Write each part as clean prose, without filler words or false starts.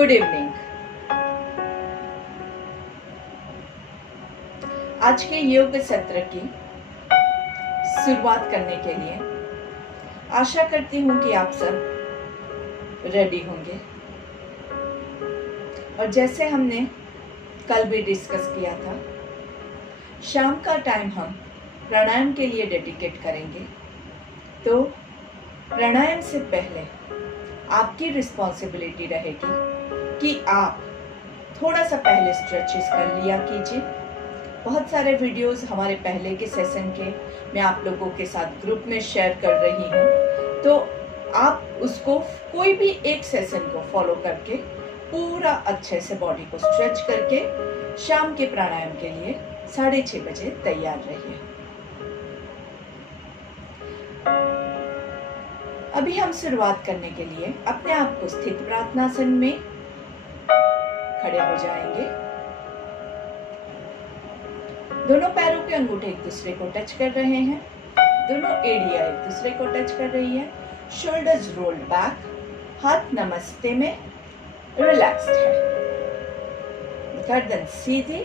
Good evening. आज के योग सत्र की शुरुआत करने के लिए आशा करती हूँ कि आप सब रेडी होंगे। और जैसे हमने कल भी डिस्कस किया था, शाम का टाइम हम प्राणायाम के लिए डेडिकेट करेंगे। तो प्राणायाम से पहले आपकी रिस्पॉन्सिबिलिटी रहेगी कि आप थोड़ा सा पहले स्ट्रेचेस कर लिया कीजिए। बहुत सारे वीडियोस हमारे पहले के सेशन के मैं आप लोगों के साथ ग्रुप में शेयर कर रही हूँ, तो आप उसको कोई भी एक सेशन को फॉलो करके पूरा अच्छे से बॉडी को स्ट्रेच करके शाम के प्राणायाम के लिए 6:30 बजे तैयार रहिए। अभी हम शुरुआत करने के लिए अपने आप को स्थित प्रार्थनासन में खड़े हो जाएंगे। दोनों पैरों के अंगूठे एक दूसरे को टच कर रहे हैं, दोनों एड़ियां एक दूसरे को टच कर रही है, शोल्डर्स रोल्ड बैक, हाथ नमस्ते में रिलैक्स्ड है, गर्दन सीधी,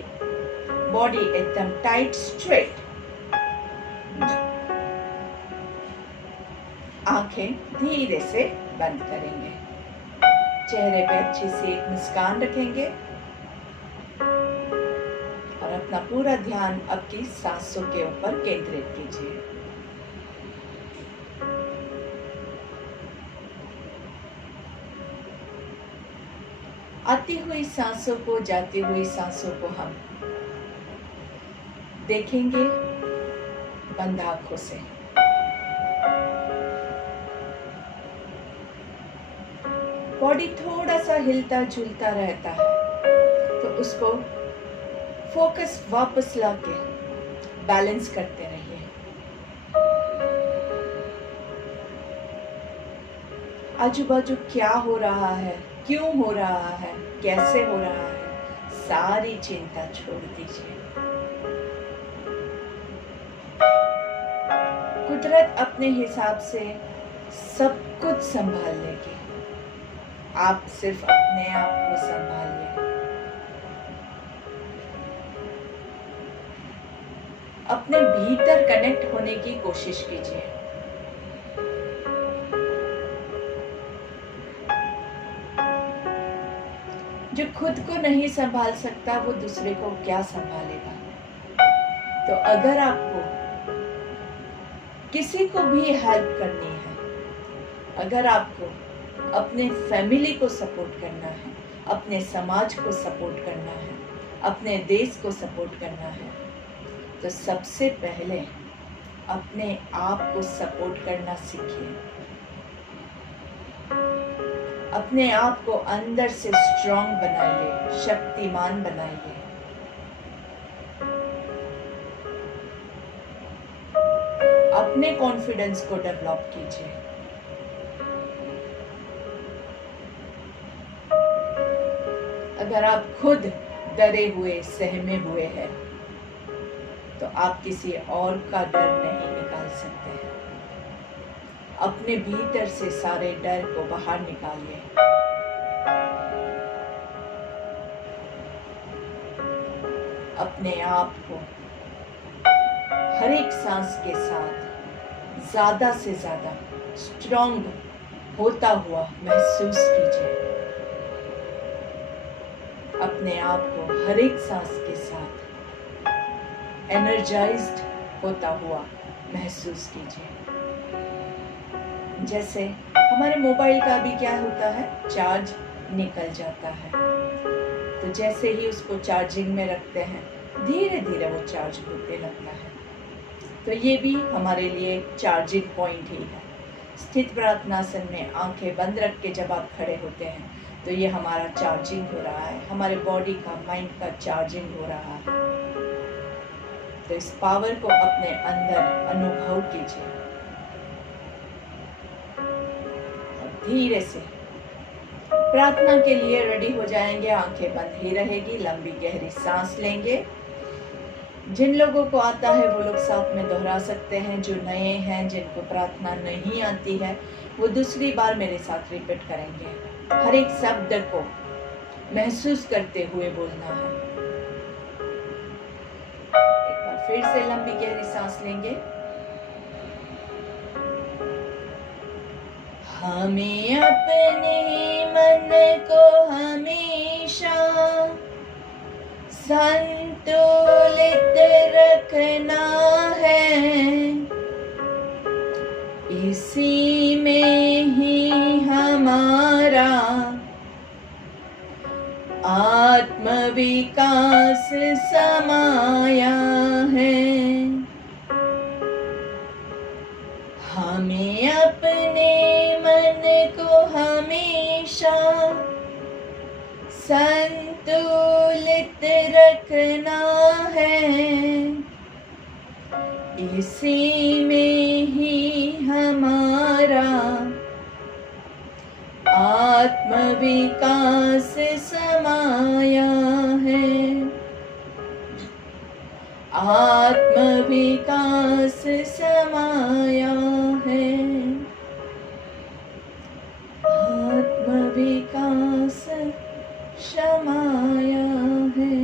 बॉडी एकदम टाइट स्ट्रेट, आंखें धीरे से बंद करेंगे, चेहरे पे अच्छी सी एक मुस्कान रखेंगे और अपना पूरा ध्यान आपकी सांसों के ऊपर केंद्रित कीजिए। आती हुई सांसों को, जाती हुई सांसों को हम देखेंगे बंद आंखों से। बॉडी थोड़ा सा हिलता झुलता रहता है, तो उसको फोकस वापस लाके बैलेंस करते रहिए। आजू बाजू क्या हो रहा है, क्यों हो रहा है, कैसे हो रहा है, सारी चिंता छोड़ दीजिए। कुदरत अपने हिसाब से सब कुछ संभाल लेगी, आप सिर्फ अपने आप को संभालिए। अपने भीतर कनेक्ट होने की कोशिश कीजिए। जो खुद को नहीं संभाल सकता वो दूसरे को क्या संभालेगा। तो अगर आपको किसी को भी हेल्प करनी है, अगर आपको अपने फैमिली को सपोर्ट करना है, अपने समाज को सपोर्ट करना है, अपने देश को सपोर्ट करना है, तो सबसे पहले अपने आप को सपोर्ट करना सीखिए। अपने आप को अंदर से स्ट्रांग बनाइए, शक्तिमान बनाइए। अपने कॉन्फिडेंस को डेवलप कीजिए। अगर आप खुद डरे हुए, सहमे हुए हैं, तो आप किसी और का डर नहीं निकाल सकते हैं। अपने भीतर से सारे डर को बाहर निकालिए। अपने आप को हर एक सांस के साथ ज्यादा से ज्यादा स्ट्रांग होता हुआ महसूस कीजिए। अपने आप को हर एक सांस के साथ एनर्जाइज्ड होता हुआ महसूस कीजिए। जैसे हमारे मोबाइल का भी क्या होता है, चार्ज निकल जाता है, तो जैसे ही उसको चार्जिंग में रखते हैं धीरे धीरे वो चार्ज होने लगता है। तो ये भी हमारे लिए एक चार्जिंग पॉइंट ही है। स्थित प्रार्थनासन में आंखें बंद रख के जब आप खड़े होते हैं तो ये हमारा चार्जिंग हो रहा है, हमारे बॉडी का, माइंड का चार्जिंग हो रहा है। तो इस पावर को अपने अंदर अनुभव कीजिए और धीरे से प्रार्थना के लिए रेडी हो जाएंगे। आंखें बंद ही रहेगी, लंबी गहरी सांस लेंगे। जिन लोगों को आता है वो लोग साथ में दोहरा सकते हैं, जो नए हैं, जिनको प्रार्थना नहीं आती है, वो दूसरी बार मेरे साथ रिपीट करेंगे। हर एक शब्द को महसूस करते हुए बोलना है। एक बार फिर से लंबी गहरी सांस लेंगे। हमें अपने मन को हमेशा संतुलित रखना है, इसी में ही हमारा आत्मविकास समाया है। हमें अपने मन को हमेशा संतुलित रखना है, इसी में ही हमारा आत्मविकास समाया है। आत्मविकास समाया है। आत्मविकास समाया है।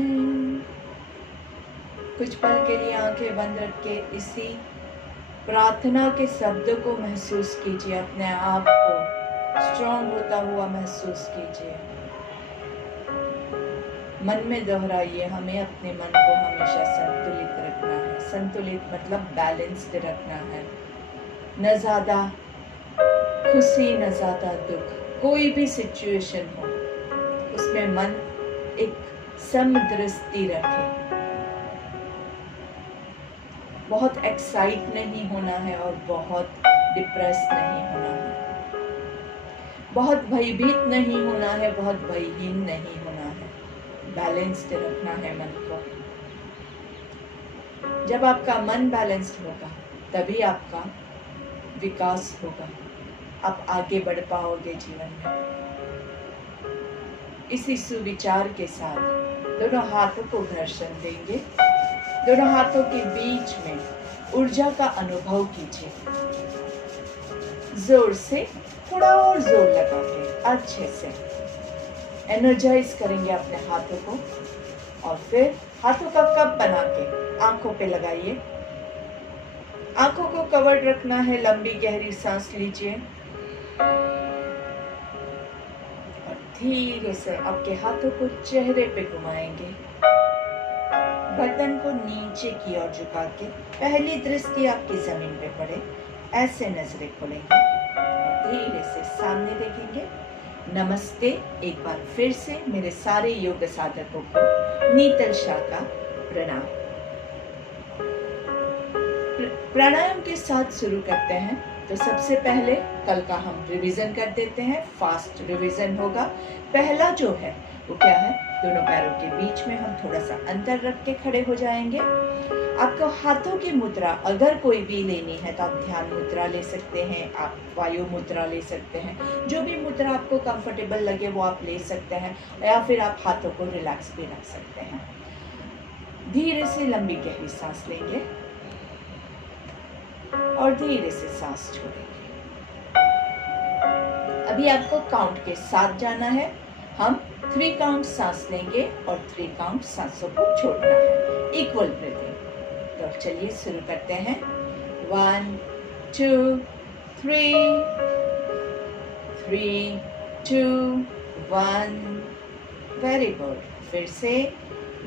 कुछ पल के लिए आंखें बंद रख के इसी प्रार्थना के शब्द को महसूस कीजिए, अपने आप को स्ट्रॉन्ग होता हुआ महसूस कीजिए। मन में दोहराइए, हमें अपने मन को हमेशा संतुलित रखना है। संतुलित मतलब बैलेंस्ड रखना है, न ज़्यादा खुशी न ज़्यादा दुख। कोई भी सिचुएशन हो उसमें मन एक समदृष्टि रखे। बहुत एक्साइट नहीं होना है और बहुत डिप्रेस नहीं होना है, बहुत भयभीत नहीं होना है, बहुत भयहीन नहीं होना है। बैलेंस्ड रखना है मन को। जब आपका मन बैलेंस्ड होगा तभी आपका विकास होगा, आप आगे बढ़ पाओगे जीवन में। इसी सुविचार के साथ दोनों हाथों को घर्षण देंगे। दोनों हाथों के बीच में ऊर्जा का अनुभव कीजिए। जोर से, थोड़ा और जोर लगा के अच्छे से एनर्जाइज करेंगे अपने हाथों को। और फिर हाथों का कप बना के आंखों पे लगाइए। आंखों को कवर्ड रखना है। लंबी गहरी सांस लीजिए और धीरे से आपके हाथों को चेहरे पे घुमाएंगे। गर्दन को नीचे की ओर झुका के पहली दृष्टि आपकी जमीन पे पड़े, ऐसे नजरें खोलेंगे और धीरे से सामने देखेंगे। नमस्ते। एक बार फिर से मेरे सारे योग साधकों को नीतल शाह का प्रणाम। प्राणायाम के साथ शुरू करते हैं तो सबसे पहले कल का हम रिवीजन कर देते हैं। फास्ट रिवीजन होगा। पहला जो है वो क्या है, दोनों पैरों के बीच में हम थोड़ा सा अंतर रख के खड़े हो जाएंगे। आपको हाथों की मुद्रा अगर कोई भी लेनी है तो आप ध्यान मुद्रा ले सकते हैं, आप वायु मुद्रा ले सकते हैं। जो भी मुद्रा आपको कंफर्टेबल लगे वो आप ले सकते हैं, या फिर आप हाथों को रिलैक्स भी रख सकते हैं। धीरे से लंबी गहरी सांस लेंगे और धीरे से सांस छोड़ेंगे। अभी आपको काउंट के साथ जाना है। हम 3 काउंट सांस लेंगे और 3 काउंट सांसों को छोड़ना है। Equal breathing. तो चलिए शुरू करते हैं। 1 2 3 3 2 1। Very good. फिर से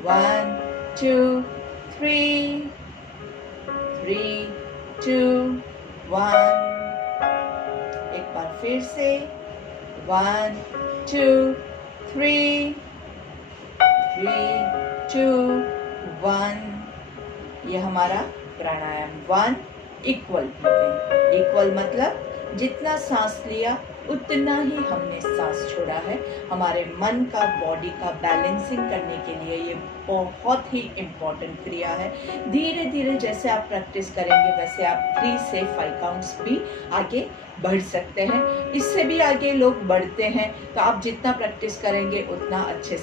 1 2 3 3 2 1। एक बार फिर से 1 2 3 3 2 1। ये हमारा प्राणायाम 1 इक्वल ब्रीथिंग। इक्वल मतलब जितना सांस लिया उतना ही हमने सांस छोड़ा है। हमारे मन का, बॉडी का बैलेंसिंग करने के लिए ये बहुत ही इम्पोर्टेंट क्रिया है। धीरे धीरे जैसे आप प्रैक्टिस करेंगे वैसे आप 3 से 5 काउंट्स भी आगे बढ़ सकते हैं। इससे भी आगे लोग बढ़ते हैं, तो आप जितना प्रैक्टिस करेंगे उतना अच्छे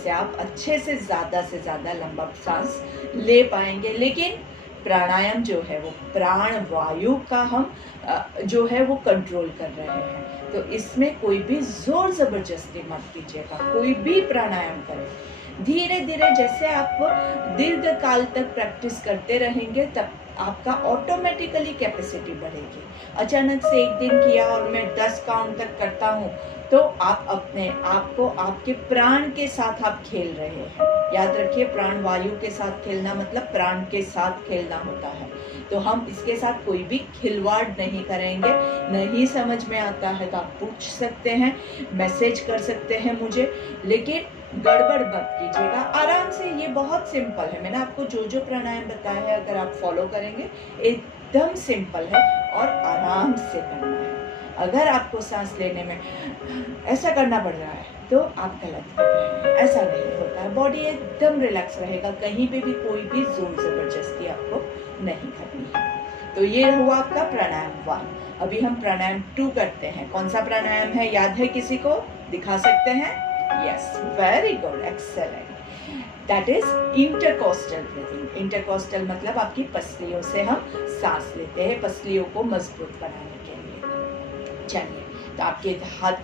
से ज़्यादा लंबा सांस ले पाएंगे। लेकिन प्राणायाम जो है वो प्राण वायु का हम जो है वो कंट्रोल कर रहे हैं। तो इसमें कोई भी जोर जबरदस्ती मत कीजिएगा, कोई भी प्राणायाम करें। धीरे धीरे जैसे आप दीर्घ काल तक प्रैक्टिस करते रहेंगे तब आपका ऑटोमेटिकली कैपेसिटी बढ़ेगी। अचानक से एक दिन किया और मैं 10 काउंट तक करता हूँ तो आप अपने आप को आपके प्राण के साथ आप खेल रहे हैं। याद रखिए, प्राण वायु के साथ खेलना मतलब प्राण के साथ खेलना होता है। तो हम इसके साथ कोई भी खिलवाड़ नहीं करेंगे। नहीं समझ में आता है तो आप पूछ सकते हैं, मैसेज कर सकते हैं मुझे, लेकिन गड़बड़ मत कीजिएगा। आराम से, ये बहुत सिंपल है। मैंने आपको जो जो प्राणायाम बताया है अगर आप फॉलो करेंगे एकदम सिंपल है और आराम से करना है। अगर आपको सांस लेने में ऐसा करना पड़ रहा है तो आप गलत कर रहे हैं। ऐसा नहीं होता है, बॉडी एकदम रिलैक्स रहेगा। कहीं पे भी कोई भी जोर जबरदस्ती आपको नहीं करनी है। तो ये हुआ आपका प्राणायाम 1। अभी हम प्राणायाम 2 करते हैं। कौन सा प्राणायाम है, याद है किसी को? दिखा सकते हैं? Yes, very good, excellent. That is intercostal breathing. Intercostal मतलब आपकी पसलियों से हम सांस लेते हैं, पसलियों को मजबूत बनाने के लिए। चलिए, तो आपके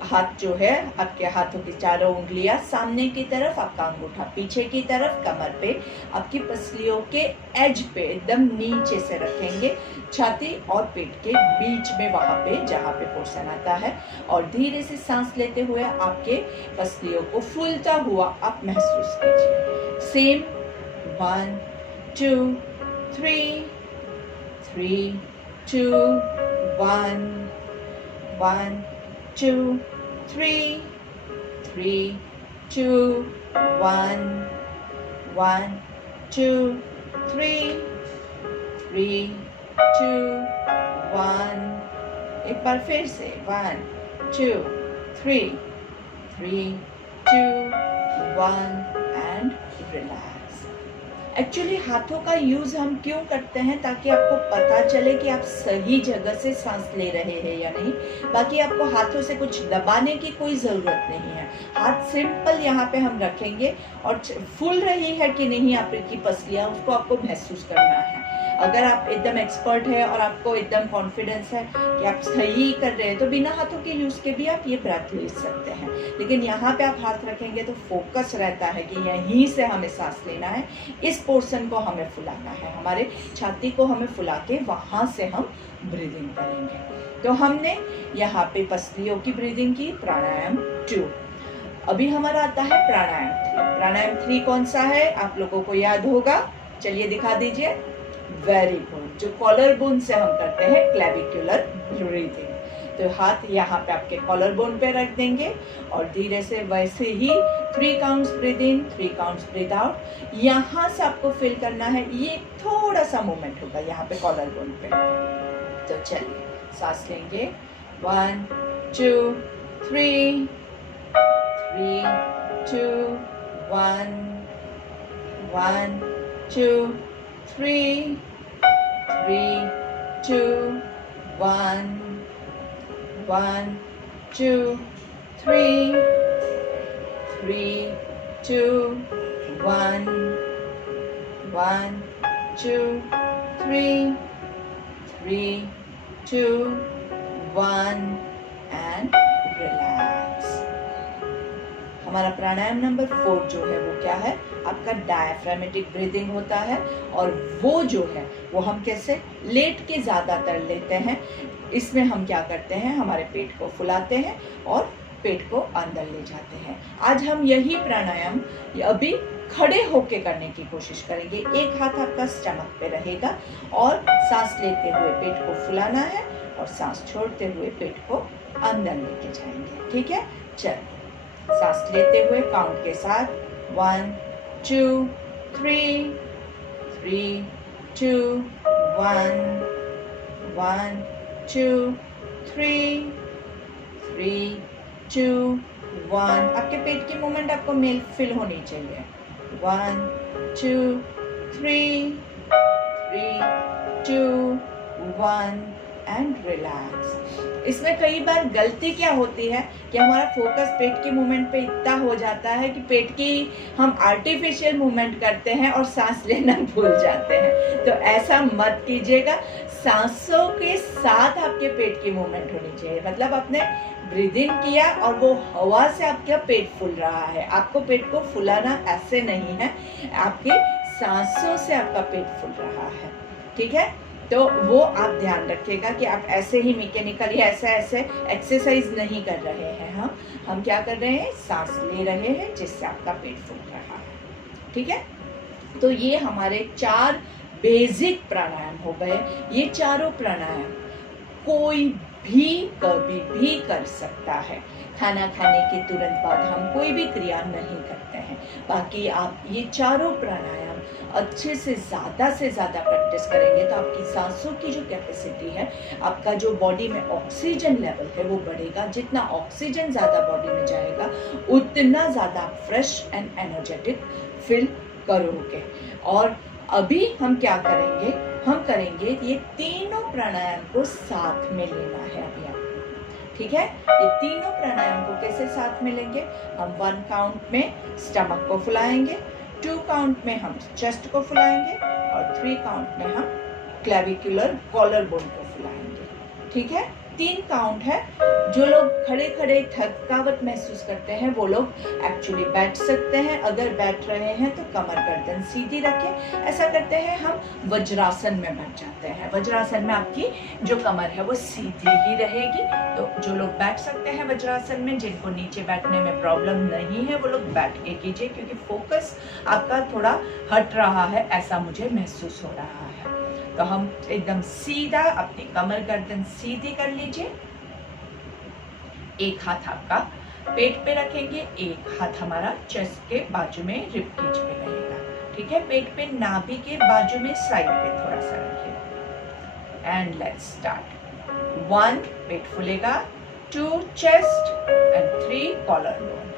हाथ जो है, आपके हाथों की चारों उंगलियां सामने की तरफ, आपका अंगूठा पीछे की तरफ, कमर पे, आपकी पसलियों के एज पे एकदम नीचे से रखेंगे, छाती और पेट के बीच में, वहां पे जहां पे पोर्शन आता है। और धीरे से सांस लेते हुए आपके पसलियों को फूलता हुआ आप महसूस कीजिए। सेम 1 2 3 3 2 1 1 2 3 3 2 1 1 2 3 3 2 1। एक बार फिर से 1 2 3 3 2 1 एंड रिलैक्स। एक्चुअली हाथों का यूज हम क्यों करते हैं? ताकि आपको पता चले कि आप सही जगह से सांस ले रहे हैं या नहीं। बाकी आपको हाथों से कुछ दबाने की कोई जरूरत नहीं है। हाथ सिंपल यहाँ पे हम रखेंगे और फूल रही है कि नहीं आपकी पसलियां, उसको आपको महसूस करना है। अगर आप एकदम एक्सपर्ट है और आपको एकदम कॉन्फिडेंस है कि आप सही कर रहे हैं तो बिना हाथों के यूज के भी आप ये ब्रेथ ले सकते हैं। लेकिन यहाँ पे आप हाथ रखेंगे तो फोकस रहता है कि यहीं से हमें सांस लेना है, इस पोर्शन को हमें फुलाना है, हमारे छाती को हमें फुला के वहां से हम ब्रीदिंग करेंगे। तो हमने यहाँ पे पसलियों की ब्रीदिंग की, प्राणायाम 2। अभी हमारा आता है प्राणायाम 3। प्राणायाम 3 कौन सा है आप लोगों को याद होगा? चलिए दिखा दीजिए। Very good. जो कॉलर बोन से हम करते हैं क्लेविकुलर ब्रीथिंग। तो हाथ यहाँ पे आपके कॉलर बोन पे रख देंगे और धीरे से वैसे ही 3 काउंट्स ब्रीथ इन, 3 काउंट्स ब्रीथ आउट। यहाँ से आपको फील करना है, ये थोड़ा सा मूवमेंट होगा यहाँ पे कॉलर बोन पे। तो चलिए सांस लेंगे 1 2 3 3 2 1 1 2 3 3 2 1 1 2 3 3 2 1 1 2 3 3 2 1 एंड रिलैक्स। हमारा प्राणायाम नंबर 4 जो है वो क्या है? आपका डायफ्रामेटिक ब्रीदिंग होता है। और वो जो है वो हम कैसे लेट के ज़्यादातर लेते हैं। इसमें हम क्या करते हैं, हमारे पेट को फुलाते हैं और पेट को अंदर ले जाते हैं। आज हम यही प्राणायाम अभी खड़े होके करने की कोशिश करेंगे। एक हाथ आपका स्टमक पे रहेगा और सांस लेते हुए पेट को फुलाना है और सांस छोड़ते हुए पेट को अंदर लेके जाएंगे। ठीक है, चलिए सांस लेते हुए काउंट के साथ 1 2 3 3 2 1 1 2 3 3 2 1। आपके पेट की मूवमेंट आपको मेल फिल होनी चाहिए। 1 2 3 3 2 1 एंड रिलैक्स। इसमें कई बार गलती क्या होती है कि हमारा फोकस पेट के मूवमेंट पे इतना हो जाता है कि पेट की हम आर्टिफिशियल मूवमेंट करते हैं और सांस लेना भूल जाते हैं। तो ऐसा मत कीजिएगा, सांसों के साथ आपके पेट की मूवमेंट होनी चाहिए। मतलब आपने ब्रीद इन किया और वो हवा से आपका पेट फूल रहा है। आपको पेट को फुलाना ऐसे नहीं है, आपकी सांसों से आपका पेट फूल रहा है, ठीक है। तो वो आप ध्यान रखिएगा कि आप ऐसे ही मैकेनिकली ऐसे एक्सरसाइज नहीं कर रहे हैं। हम क्या कर रहे हैं, सांस ले रहे हैं जिससे आपका पेट फूल रहा है, ठीक है। तो ये हमारे 4 बेसिक प्राणायाम हो गए। ये चारों प्राणायाम कोई भी कभी भी कर सकता है। खाना खाने के तुरंत बाद हम कोई भी क्रिया नहीं करते हैं। बाकी आप ये चारों प्राणायाम अच्छे से ज़्यादा प्रैक्टिस करेंगे तो आपकी सांसों की जो कैपेसिटी है, आपका जो बॉडी में ऑक्सीजन लेवल है वो बढ़ेगा। जितना ऑक्सीजन ज़्यादा बॉडी में जाएगा उतना ज़्यादा आप फ्रेश एंड एनर्जेटिक फील करोगे। और अभी हम क्या करेंगे, हम करेंगे ये तीनों प्राणायाम को साथ में लेना है अभी आपको, ठीक है। ये तीनों प्राणायाम को कैसे साथ में लेंगे, हम 1 काउंट में स्टमक को फुलाएंगे, 2 काउंट में हम चेस्ट को फुलाएंगे और 3 काउंट में हम क्लेविकुलर कॉलर बोन को फुलाएंगे, ठीक है। 3 काउंट है। जो लोग खड़े खड़े थकावट महसूस करते हैं वो लोग एक्चुअली बैठ सकते हैं। अगर बैठ रहे हैं तो कमर गर्दन सीधी रखें। ऐसा करते हैं हम वज्रासन में बैठ जाते हैं। वज्रासन में आपकी जो कमर है वो सीधी ही रहेगी। तो जो लोग बैठ सकते हैं वज्रासन में, जिनको नीचे बैठने में प्रॉब्लम नहीं है वो लोग बैठ के कीजिए, क्योंकि फोकस आपका थोड़ा हट रहा है ऐसा मुझे महसूस हो रहा है। तो हम एकदम सीधा अपनी कमर गर्दन सीधी कर लीजिए। एक हाथ आपका पेट पे रखेंगे, एक हाथ हमारा चेस्ट के बाजू में रिब केज पे रहेगा, ठीक है। पेट पे नाभि के बाजू में साइड पे थोड़ा सा रखिए। And let's start. 1 पेट फूलेगा, 2 chest and 3 collar bone.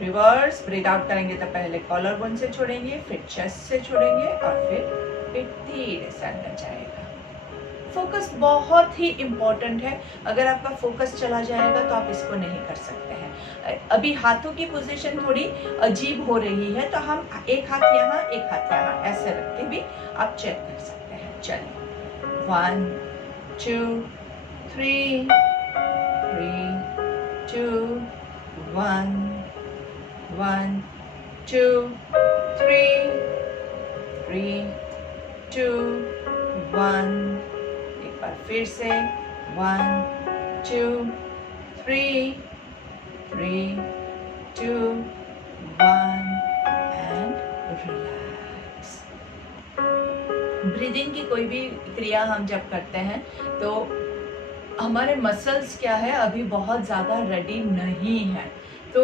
Reverse breathe out करेंगे तो पहले कॉलर बोन से छोड़ेंगे, फिर चेस्ट से छोड़ेंगे और फिर पेट धीरे से अंदर जाएगा। फोकस बहुत ही इम्पोर्टेंट है। अगर आपका फोकस चला जाएगा तो आप इसको नहीं कर सकते हैं। अभी हाथों की पोजीशन थोड़ी अजीब हो रही है, तो हम एक हाथ यहाँ एक हाथ यहाँ ऐसे रख के भी आप चेक कर सकते हैं। चलिए 1 2 3 3 2 1 1 2 3 3 2 1। एक बार फिर से 1 2 3 3 2 1 एंड रिलैक्स। ब्रीदिंग की कोई भी क्रिया हम जब करते हैं तो हमारे मसल्स क्या है, अभी बहुत ज़्यादा रेडी नहीं है। तो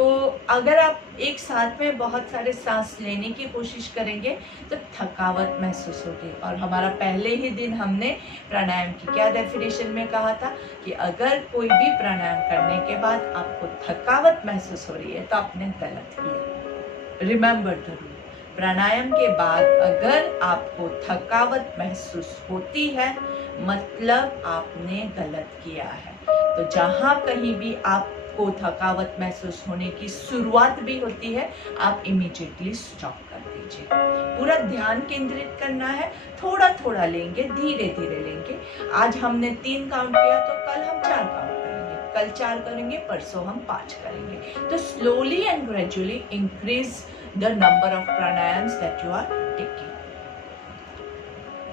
अगर आप एक साथ में बहुत सारे सांस लेने की कोशिश करेंगे तो थकावट महसूस होगी। और हमारा पहले ही दिन हमने प्राणायाम की क्या डेफिनेशन में कहा था कि अगर कोई भी प्राणायाम करने के बाद आपको थकावट महसूस हो रही है तो आपने गलत किया। रिमेंबर द रूल, प्राणायाम के बाद अगर आपको थकावट महसूस होती है मतलब आपने गलत किया है। तो जहाँ कहीं भी आपको थकावट महसूस होने की शुरुआत भी होती है, आप इमीडिएटली स्टॉप कर दीजिए। पूरा ध्यान केंद्रित करना है, थोड़ा थोड़ा लेंगे, धीरे धीरे लेंगे। आज हमने 3 काउंट किया तो कल हम 4 काउंट करेंगे, कल 4 करेंगे, परसों हम 5 करेंगे। तो slowly and gradually increase the number of pranayamas that you are taking.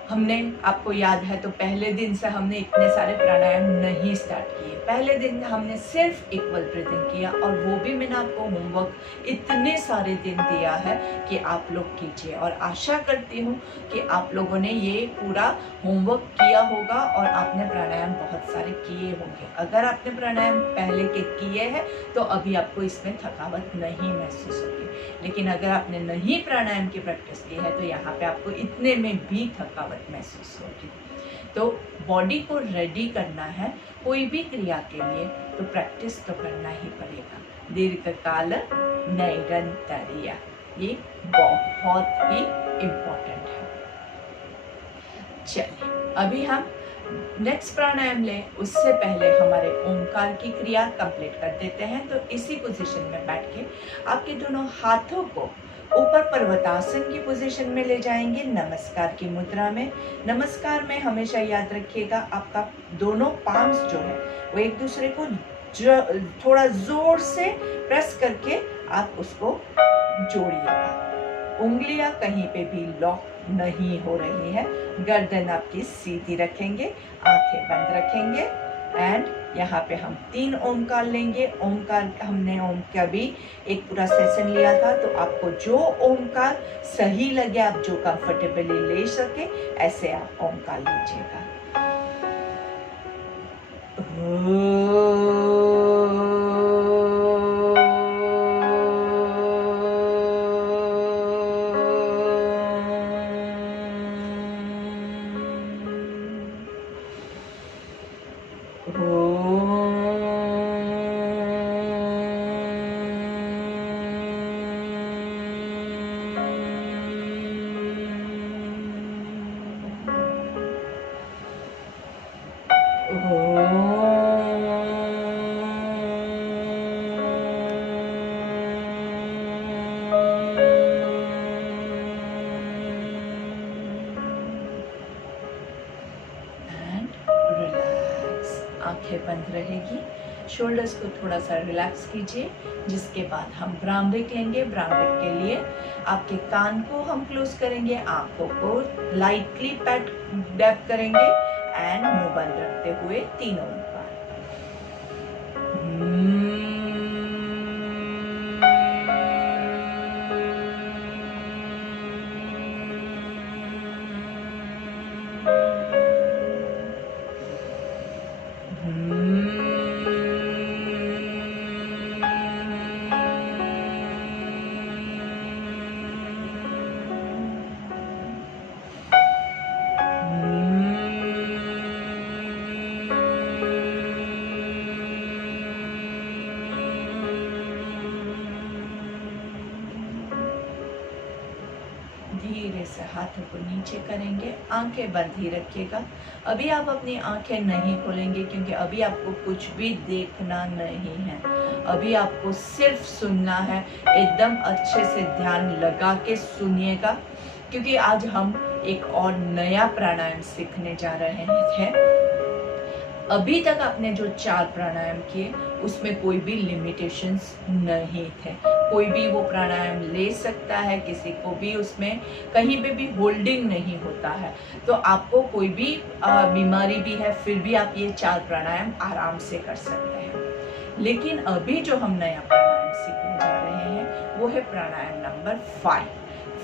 हमने, आपको याद है तो पहले दिन से हमने इतने सारे प्राणायाम नहीं स्टार्ट किए। पहले दिन हमने सिर्फ इक्वल ब्रीथिंग किया और वो भी मैंने आपको होमवर्क इतने सारे दिन दिया है कि आप लोग कीजिए। और आशा करती हूँ कि आप लोगों ने ये पूरा होमवर्क किया होगा और आपने प्राणायाम बहुत सारे किए होंगे। अगर आपने प्राणायाम पहले के किए हैं तो अभी आपको इसमें थकावट नहीं महसूस होगी। लेकिन अगर आपने नहीं प्राणायाम की प्रैक्टिस की है तो यहाँ पे आपको इतने में भी थकावट महसूस होगी। तो बॉडी को रेडी करना है कोई भी क्रिया के लिए तो प्रैक्टिस तो करना ही पड़ेगा। दीर्घकाल नैरंतर्य, ये बहुत ही इम्पोर्टेंट है। चलिए अभी हम नेक्स्ट प्राणायाम लें उससे पहले हमारे ओंकार की क्रिया कंप्लीट कर देते हैं। तो इसी पोजीशन में बैठ के आपके दोनों हाथों को ऊपर पर्वतासन की पोजीशन में ले जाएंगे, नमस्कार की मुद्रा में। नमस्कार में हमेशा याद रखिएगा आपका दोनों पाम्स जो है वो एक दूसरे को थोड़ा जोर से प्रेस करके आप उसको जोड़िएगा। उंगलियां कहीं पे भी लॉक नहीं हो रही है। गर्दन आपकी सीधी रखेंगे, आंखें बंद रखेंगे एंड यहाँ पे हम 3 ओंकार लेंगे। ओंकार हमने ओम का भी एक पूरा सेशन लिया था, तो आपको जो ओंकार सही लगे, आप जो कंफर्टेबली ले सके, ऐसे आप ओंकार लीजिएगा। आंखें बंद रहेगी, शोल्डर्स को थोड़ा सा रिलैक्स कीजिए। जिसके बाद हम ब्राह्मरिक लेंगे। ब्राह्मरिक के लिए आपके कान को हम क्लोज करेंगे, आंखों को लाइटली पैट डैप करेंगे एंड मुंह बंद रखते हुए 3 ओंकार। धीरे से हाथों को नीचे करेंगे, आंखें बंद ही रखिएगा। अभी आप अपनी आंखें नहीं खोलेंगे क्योंकि अभी आपको कुछ भी देखना नहीं है। अभी आपको सिर्फ सुनना है। एकदम अच्छे से ध्यान लगा के सुनिएगा, क्योंकि आज हम एक और नया प्राणायाम सीखने जा रहे हैं। अभी तक आपने जो 4 प्राणायाम किए उसमें कोई भी लिमिटेशंस नहीं थे। कोई भी वो प्राणायाम ले सकता है, किसी को भी उसमें कहीं पे भी होल्डिंग नहीं होता है। तो आपको कोई भी बीमारी भी है फिर भी आप ये 4 प्राणायाम आराम से कर सकते हैं। लेकिन अभी जो हम नया प्राणायाम सीखने जा रहे हैं वो है प्राणायाम नंबर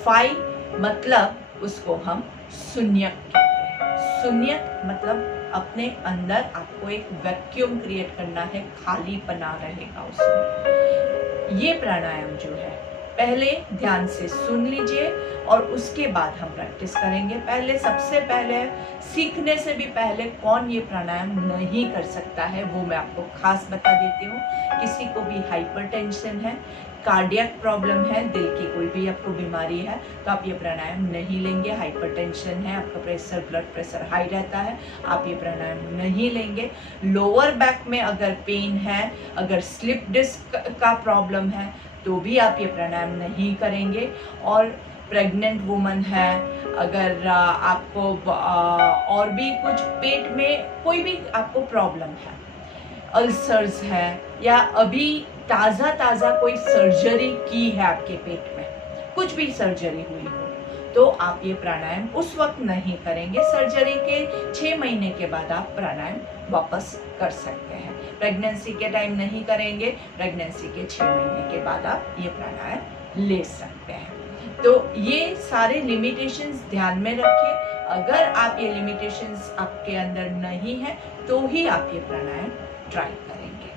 5 मतलब उसको हम शून्यक कहते हैं। शून्यक मतलब अपने अंदर आपको एक वैक्यूम क्रिएट करना है, खाली पना रहेगा उसमें। ये प्राणायाम जो है पहले ध्यान से सुन लीजिए और उसके बाद हम प्रैक्टिस करेंगे। सबसे पहले सीखने से भी पहले कौन ये प्राणायाम नहीं कर सकता है वो मैं आपको खास बता देती हूँ। किसी को भी हाइपरटेंशन है, कार्डियक प्रॉब्लम है, दिल की कोई भी आपको बीमारी है तो आप ये प्राणायाम नहीं लेंगे। हाइपरटेंशन है, आपका प्रेशर, ब्लड प्रेशर हाई रहता है, आप ये प्राणायाम नहीं लेंगे। लोअर बैक में अगर पेन है, अगर स्लिप डिस्क का प्रॉब्लम है तो भी आप ये प्राणायाम नहीं करेंगे। और प्रेग्नेंट वुमन है, अगर आपको और भी कुछ पेट में कोई भी आपको प्रॉब्लम है, अल्सर्स है, या अभी ताज़ा कोई सर्जरी की है आपके पेट में, कुछ भी सर्जरी हुई हो, तो आप ये प्राणायाम उस वक्त नहीं करेंगे। सर्जरी के 6 महीने के बाद आप प्राणायाम वापस कर सकते हैं। प्रेगनेंसी के टाइम नहीं करेंगे, प्रेगनेंसी के 6 महीने के बाद आप ये प्राणायाम ले सकते हैं। तो ये सारे लिमिटेशंस ध्यान में रखिए। अगर आप ये लिमिटेशंस आपके अंदर नहीं है तो ही आप ये प्राणायाम ट्राई करेंगे।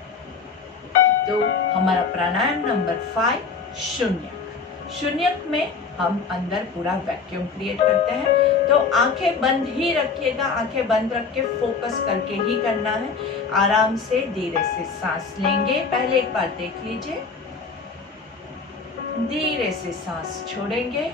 तो हमारा प्राणायाम नंबर 5 शून्यक में हम अंदर पूरा वैक्यूम क्रिएट करते हैं। तो आंखें बंद ही रखिएगा, आंखें बंद रख के फोकस करके ही करना है। आराम से धीरे से सांस लेंगे। पहले एक बार देख लीजिए, धीरे से सांस छोड़ेंगे।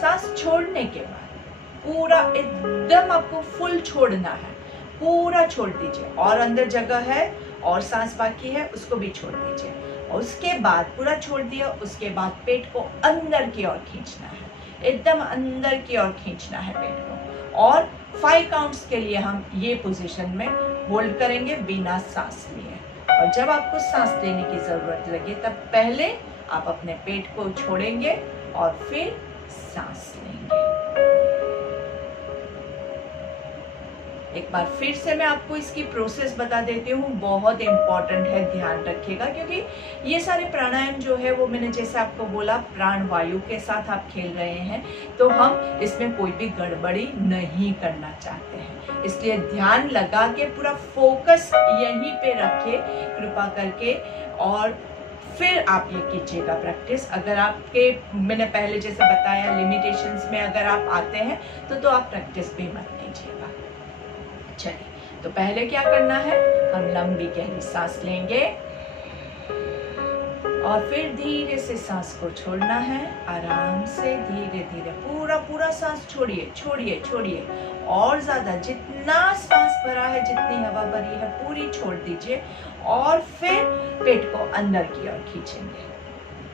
सांस छोड़ने के बाद पूरा एकदम आपको फुल छोड़ना है, पूरा छोड़ दीजिए। और अंदर जगह है और सांस बाकी है, उसको भी छोड़ दीजिए। और उसके बाद पूरा छोड़ दिया, उसके बाद पेट को अंदर की ओर खींचना है, एकदम अंदर की ओर खींचना है पेट को। और 5 काउंट्स के लिए हम ये पोजीशन में होल्ड करेंगे बिना सांस लिए। और जब आपको सांस लेने की जरूरत लगे तब पहले आप अपने पेट को छोड़ेंगे और फिर सांस लेंगे। एक बार फिर से मैं आपको इसकी प्रोसेस बता देती हूँ, बहुत इंपॉर्टेंट है, ध्यान रखिएगा। क्योंकि ये सारे प्राणायाम जो है वो मैंने जैसे आपको बोला प्राण वायु के साथ आप खेल रहे हैं, तो हम इसमें कोई भी गड़बड़ी नहीं करना चाहते हैं। इसलिए ध्यान लगा के पूरा फोकस यहीं पे रखिए कृपा करके, और फिर आप ये कीजिएगा प्रैक्टिस। अगर आपके मैंने पहले जैसे बताया लिमिटेशंस में अगर आप आते हैं तो आप प्रैक्टिस भी मत कीजिएगा। चलिए, तो पहले क्या करना है, हम लंबी गहरी सांस लेंगे और फिर धीरे से सांस को छोड़ना है। आराम से धीरे धीरे पूरा सांस छोड़िए छोड़िए छोड़िए, और ज्यादा जितना सांस भरा है, जितनी हवा भरी है पूरी छोड़ दीजिए। और फिर पेट को अंदर की ओर खींचेंगे,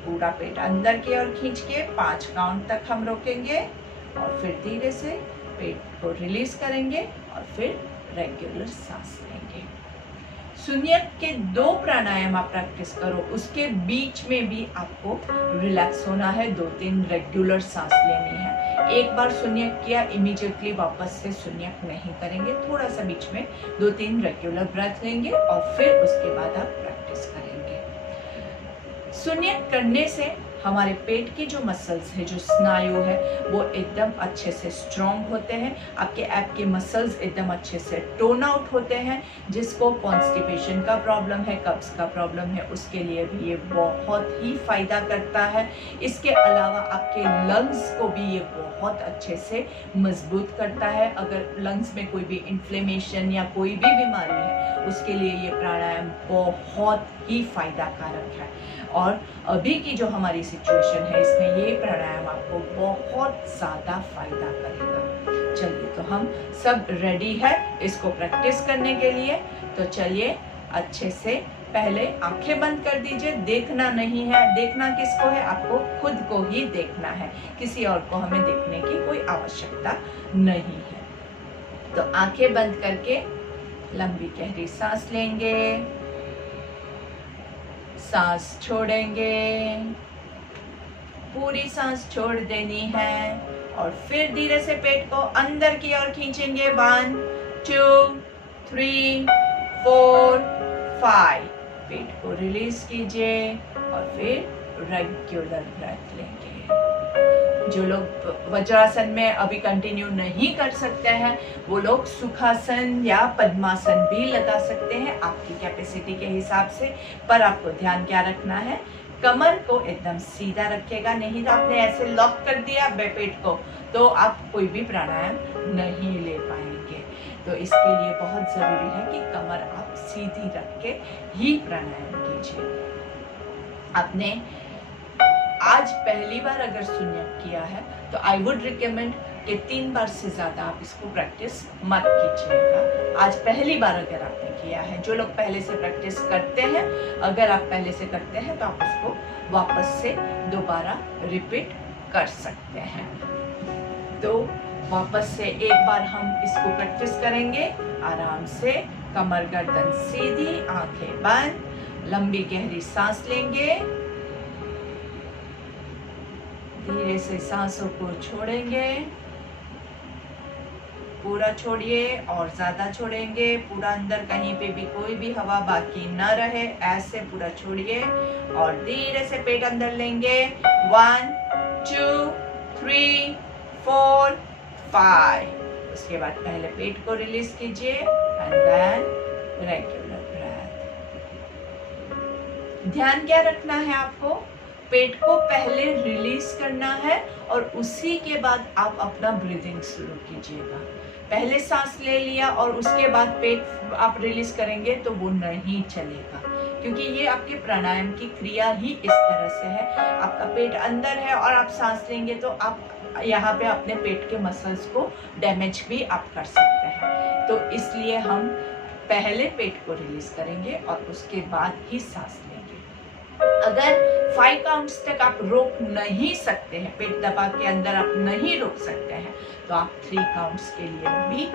पूरा पेट अंदर की ओर खींच के 5 काउंट तक हम रोकेंगे और फिर धीरे से पेट को रिलीज करेंगे और फिर रेगुलर सांस लेंगे। शून्यक के 2 प्राणायाम आप प्रैक्टिस करो, उसके बीच में भी आपको रिलैक्स होना है, 2-3 रेगुलर सांस लेनी है। एक बार शून्यक किया इमीडिएटली वापस से शून्यक नहीं करेंगे, थोड़ा सा बीच में 2-3 रेगुलर ब्रेथ लेंगे और फिर उसके बाद आप प्रैक्टिस करेंगे। शून्यक करने से हमारे पेट की जो मसल्स है, जो स्नायु है, वो एकदम अच्छे से स्ट्रॉन्ग होते हैं। आपके ऐप के मसल्स एकदम अच्छे से टोन आउट होते हैं। जिसको कॉन्स्टिपेशन का प्रॉब्लम है, कब्ज का प्रॉब्लम है, उसके लिए भी ये बहुत ही फायदा करता है। इसके अलावा आपके लंग्स को भी ये बहुत अच्छे से मजबूत करता है। अगर लंग्स में कोई भी इन्फ्लेमेशन या कोई भी बीमारी है, उसके लिए ये प्राणायाम बहुत ही फायदा कारक है। और अभी की जो हमारी सिचुएशन है, इसमें ये प्राणायाम आपको बहुत ज़्यादा फायदा करेगा। चलिए, तो हम सब रेडी है इसको प्रैक्टिस करने के लिए। तो चलिए, अच्छे से पहले आंखें बंद कर दीजिए। देखना नहीं है, देखना किसको है, आपको खुद को ही देखना है, किसी और को हमें देखने की कोई आवश्यकता नहीं है। तो आंखें बंद करके लंबी गहरी सांस लेंगे, सांस छोड़ेंगे, पूरी सांस छोड़ देनी है और फिर धीरे से पेट को अंदर की ओर खींचेंगे। 1 2 3 4 5, पेट को रिलीज कीजिए और फिर रेगुलर ब्रेथ लेंगे। जो लोग वज्रासन में अभी कंटिन्यू नहीं कर सकते हैं, वो लोग सुखासन या पद्मासन भी लगा सकते हैं आपकी कैपेसिटी के हिसाब से। पर आपको ध्यान क्या रखना है, कमर को एकदम सीधा रखिएगा, नहीं तो आपने ऐसे लॉक कर दिया पेट को तो आप कोई भी प्राणायाम नहीं ले पाएंगे। तो इसके लिए बहुत जरूरी है कि कमर आप सीधी रख के ही प्राणायाम कीजिए। आपने आज पहली बार अगर शून्यक किया है तो आई वुड रिकमेंड कि 3 बार से ज्यादा आप इसको प्रैक्टिस मत कीजिएगा। आज पहली बार अगर आपने किया है, जो लोग पहले से प्रैक्टिस करते हैं, अगर आप पहले से करते हैं तो आप उसको वापस से दोबारा रिपीट कर सकते हैं। तो वापस से एक बार हम इसको प्रैक्टिस करेंगे। आराम से कमर गर्दन सीधी, आंखें बंद, लंबी गहरी सांस लेंगे, धीरे से सांसों को छोड़ेंगे, पूरा छोड़िए और ज्यादा छोड़ेंगे, पूरा अंदर कहीं पे भी कोई भी हवा बाकी न रहे, ऐसे पूरा छोड़िए और धीरे से पेट अंदर लेंगे। 1 2 3 4 5, उसके बाद पहले पेट को रिलीज कीजिए एंड देन रेगुलर ब्रेथ। ध्यान क्या रखना है आपको, पेट को पहले रिलीज करना है और उसी के बाद आप अपना ब्रीदिंग शुरू कीजिएगा। पहले सांस ले लिया और उसके बाद पेट आप रिलीज करेंगे तो वो नहीं चलेगा। क्योंकि ये आपके प्राणायाम की क्रिया ही इस तरह से है। आपका पेट अंदर है और आप सांस लेंगे तो आप यहाँ पे अपने पेट के मसल्स को डैमेज भी आप कर सकते हैं। तो इसलिए हम पहले पेट को रिलीज करेंगे और उसके बाद ही सांस लेंगे। अगर 5 काउंट्स तक आप रोक नहीं सकते हैं, पेट दबा के अंदर आप नहीं रोक सकते हैं, तो आप 3 काउंट्स के लिए भी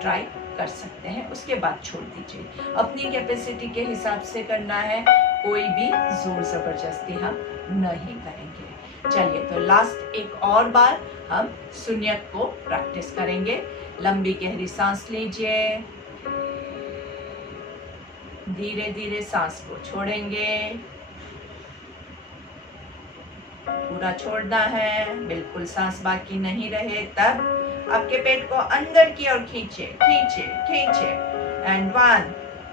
ट्राई कर सकते हैं, उसके बाद छोड़ दीजिए। अपनी कैपेसिटी के हिसाब से करना है, कोई भी जोर जबरदस्ती हम नहीं करेंगे। चलिए, तो लास्ट एक और बार हम शून्यक को प्रैक्टिस करेंगे। लंबी गहरी सांस लीजिए, धीरे धीरे सांस को छोड़ेंगे, पूरा छोड़ना है, बिल्कुल सांस बाकी नहीं रहे। तब आपके पेट को अंदर की ओर खींचे खींचे खींचे, एंड 1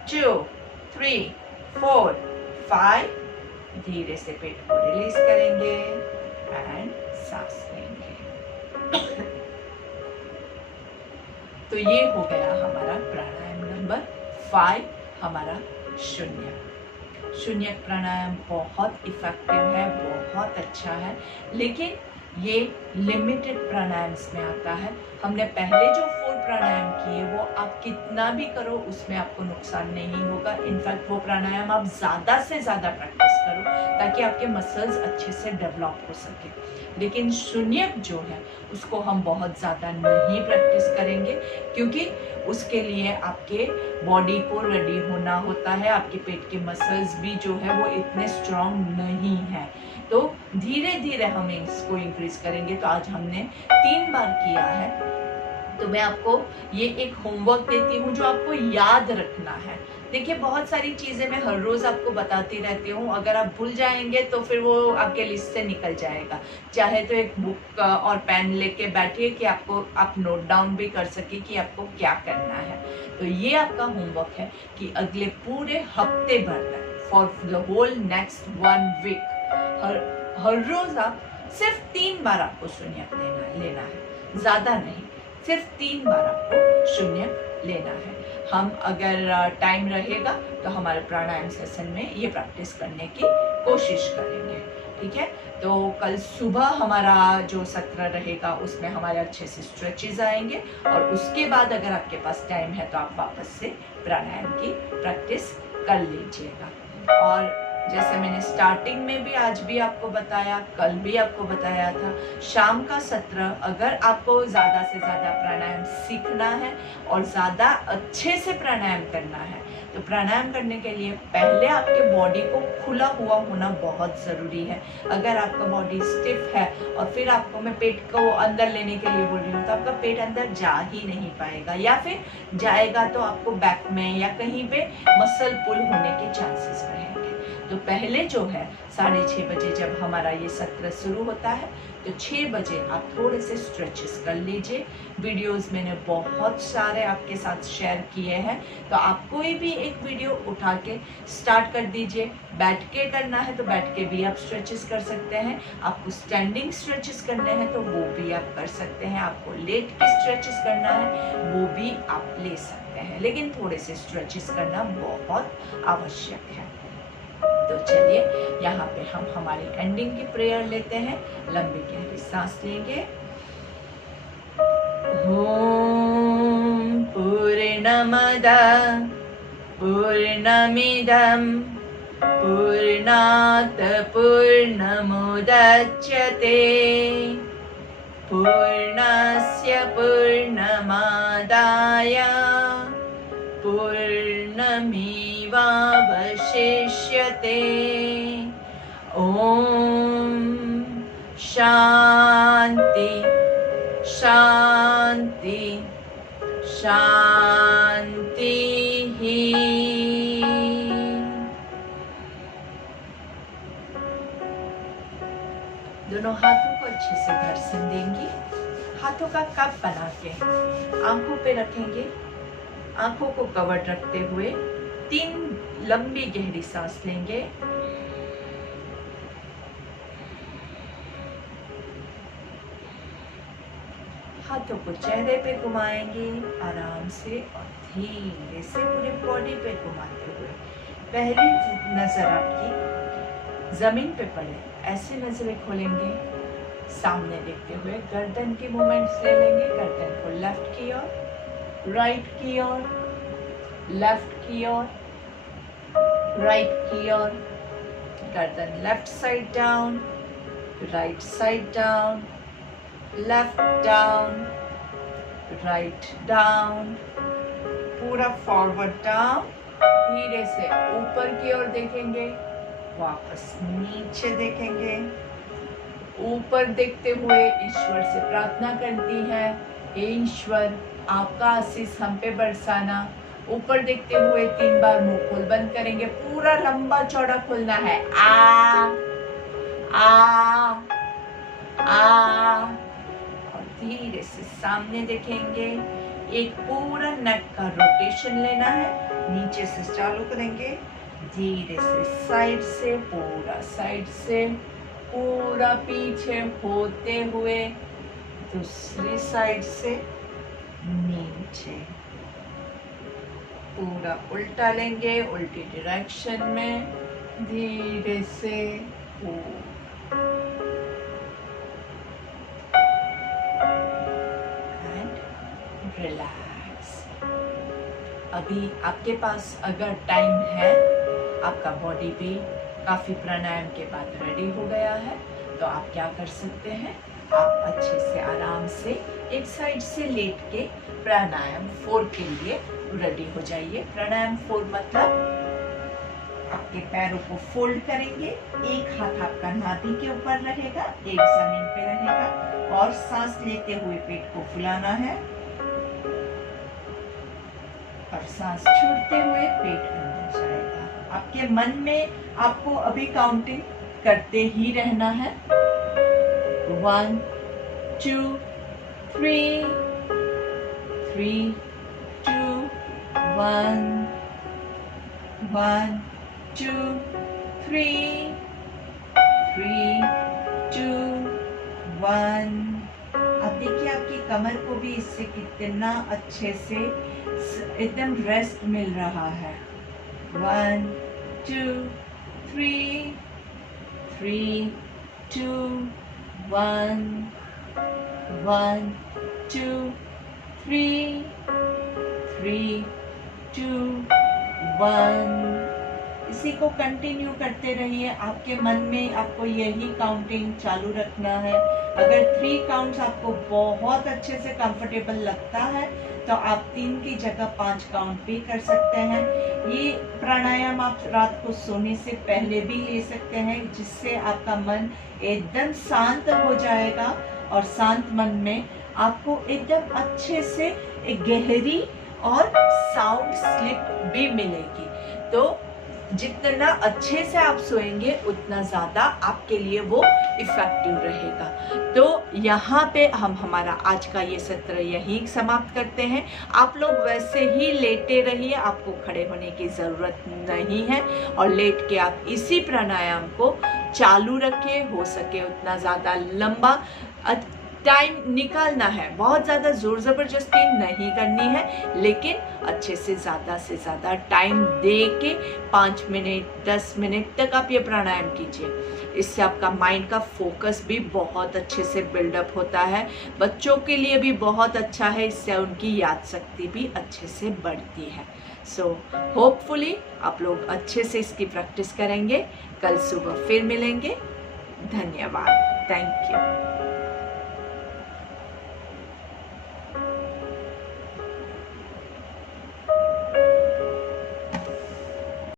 2 3 4 5, धीरे से पेट को रिलीज करेंगे एंड सांस लेंगे। तो ये हो गया हमारा प्राणायाम नंबर 5, हमारा शून्यक प्राणायाम बहुत इफेक्टिव है, बहुत अच्छा है, लेकिन ये लिमिटेड प्राणायाम्स में आता है। हमने पहले जो 4 प्राणायाम किए वो आप कितना भी करो उसमें आपको नुकसान नहीं होगा। इनफैक्ट वो प्राणायाम आप ज़्यादा से ज़्यादा प्रैक्टिस करो ताकि आपके मसल्स अच्छे से डेवलप हो सके। लेकिन शून्यक जो है उसको हम बहुत ज़्यादा नहीं प्रैक्टिस करेंगे, क्योंकि उसके लिए आपके बॉडी को रेडी होना होता है। आपके पेट के मसल्स भी जो है वो इतने स्ट्रॉन्ग नहीं है, तो धीरे धीरे हम इसको इंक्रीज करेंगे। तो आज हमने 3 बार किया है, तो मैं आपको ये एक होमवर्क देती हूँ जो आपको याद रखना है। देखिए, बहुत सारी चीज़ें मैं हर रोज़ आपको बताती रहती हूँ, अगर आप भूल जाएंगे तो फिर वो आपके लिस्ट से निकल जाएगा। चाहे तो एक बुक और पेन लेके बैठिए कि आप नोट डाउन भी कर सके कि आपको क्या करना है। तो ये आपका होमवर्क है कि अगले पूरे हफ्ते भर तक, for the whole next 1 week, हर रोज़ आप सिर्फ 3 बार आपको शून्यक लेना है, ज़्यादा नहीं, सिर्फ 3 बार आपको शून्यक लेना है। हम अगर टाइम रहेगा तो हमारे प्राणायाम सेशन में ये प्रैक्टिस करने की कोशिश करेंगे, ठीक है। तो कल सुबह हमारा जो सत्र रहेगा उसमें हमारे अच्छे से स्ट्रेचेस आएंगे, और उसके बाद अगर आपके पास टाइम है तो आप वापस से प्राणायाम की प्रैक्टिस कर लीजिएगा। और जैसे मैंने स्टार्टिंग में भी आज भी आपको बताया, कल भी आपको बताया था, शाम का सत्र अगर आपको ज़्यादा से ज़्यादा प्राणायाम सीखना है और ज़्यादा अच्छे से प्राणायाम करना है, तो प्राणायाम करने के लिए पहले आपके बॉडी को खुला हुआ होना बहुत ज़रूरी है। अगर आपका बॉडी स्टिफ है और फिर आपको मैं पेट को अंदर लेने के लिए बोल रही हूँ, तो आपका पेट अंदर जा ही नहीं पाएगा, या फिर जाएगा तो आपको बैक में या कहीं पे मसल पुल होने के चांसेस रहेंगे। तो पहले जो है 6:30 बजे जब हमारा ये सत्र शुरू होता है, तो 6 बजे आप थोड़े से स्ट्रेचेस कर लीजिए। वीडियोस मैंने बहुत सारे आपके साथ शेयर किए हैं, तो आप कोई भी एक वीडियो उठा के स्टार्ट कर दीजिए। बैठ के करना है तो बैठ के भी आप स्ट्रेचेस कर सकते हैं, आपको स्टैंडिंग स्ट्रेचेस करने हैं तो वो भी आप कर सकते हैं, आपको लेट के स्ट्रेचेस करना है वो भी आप ले सकते हैं, लेकिन थोड़े से स्ट्रेचेस करना बहुत आवश्यक है। तो चलिए, यहाँ पे हम हमारी एंडिंग की प्रेयर लेते हैं। लंबी गहरी सांस लेंगे। ओम पूर्णमदः पूर्णमिदं पूर्णात् पूर्णमुदच्यते पूर्णस्य पूर्णमादाय पूर्णमेवावशिष्यते। ओम शांति शांति शांति ही। दोनों हाथों को अच्छे से घर्षण देंगी। हाथों का कप बना के आंखों पे रखेंगे। आंखों को कवर्ड रखते हुए 3 लंबी गहरी सांस लेंगे। हाथों को चेहरे पे घुमाएंगे आराम से और धीरे से पूरे बॉडी पे घुमाते हुए पहली नजर आपकी जमीन पे पड़े, ऐसे नजरें खोलेंगे, सामने देखते हुए गर्दन की मूवमेंट्स ले लेंगे। गर्दन को लेफ्ट की ओर, राइट की ओर, लेफ्ट की ओर, राइट की ओर। गर्दन left side down, right side down, left down, write down, पूरा फॉरवर्ड डाउन। धीरे से ऊपर की ओर देखेंगे, वापस नीचे देखेंगे। ऊपर देखते हुए ईश्वर से प्रार्थना करती है, हे ईश्वर आपका आशीष हम पे बरसाना। ऊपर देखते हुए 3 बार मुंह खोल बंद करेंगे, पूरा लंबा चौड़ा खोलना है। आ आ आ, और धीरे से सामने देखेंगे। एक पूरा नेक का रोटेशन लेना है, नीचे से चालू करेंगे, धीरे से साइड से, पूरा साइड से, पूरा पीछे होते हुए दूसरी साइड से नीचे, पूरा उल्टा लेंगे, उल्टी डायरेक्शन में, धीरे से रिलैक्स। अभी आपके पास अगर टाइम है, आपका बॉडी भी काफी प्राणायाम के बाद रेडी हो गया है, तो आप क्या कर सकते हैं, आप अच्छे से आराम से एक साइड से लेट के प्राणायाम 4 के लिए रेडी हो जाइए। प्राणायाम 4 मतलब आपके पैरों को फोल्ड करेंगे, एक हाथ आपका नाभि के ऊपर रहेगा, एक जमीन पे रहेगा, और सांस लेते हुए पेट को फुलाना है, और सांस छोड़ते हुए पेट अंदर जाएगा। आपके मन में आपको अभी काउंटिंग करते ही रहना है, 1 2 3 3 2 1 1 2 3 3 2 1। अब देखिए आपकी कमर को भी इससे कितना अच्छे से एकदम रेस्ट मिल रहा है। 1 2 3 3 2 1 1 2 3 3 2 1। इसी को कंटिन्यू करते रहिए। आपके मन में आपको यही काउंटिंग चालू रखना है। अगर 3 काउंट्स आपको बहुत अच्छे से कंफर्टेबल लगता है तो आप 3 की जगह 5 काउंट भी कर सकते हैं। ये प्राणायाम आप रात को सोने से पहले भी ले सकते हैं, जिससे आपका मन एकदम शांत हो जाएगा, और शांत मन में आपको एकदम अच्छे से एक गहरी और साउंड स्लीप भी मिलेगी। तो जितना अच्छे से आप सोएंगे उतना ज़्यादा आपके लिए वो इफेक्टिव रहेगा। तो यहाँ पे हम हमारा आज का ये सत्र यही समाप्त करते हैं। आप लोग वैसे ही लेटे रहिए, आपको खड़े होने की ज़रूरत नहीं है, और लेट के आप इसी प्राणायाम को चालू रखिए। हो सके उतना ज़्यादा लंबा टाइम निकालना है, बहुत ज़्यादा ज़ोर ज़बरदस्ती नहीं करनी है, लेकिन अच्छे से ज़्यादा टाइम दे के 5 मिनट 10 मिनट तक आप ये प्राणायाम कीजिए। इससे आपका माइंड का फोकस भी बहुत अच्छे से बिल्डअप होता है। बच्चों के लिए भी बहुत अच्छा है, इससे उनकी याद शक्ति भी अच्छे से बढ़ती है। सो होपफुली आप लोग अच्छे से इसकी प्रैक्टिस करेंगे। कल सुबह फिर मिलेंगे। धन्यवाद। Thank you.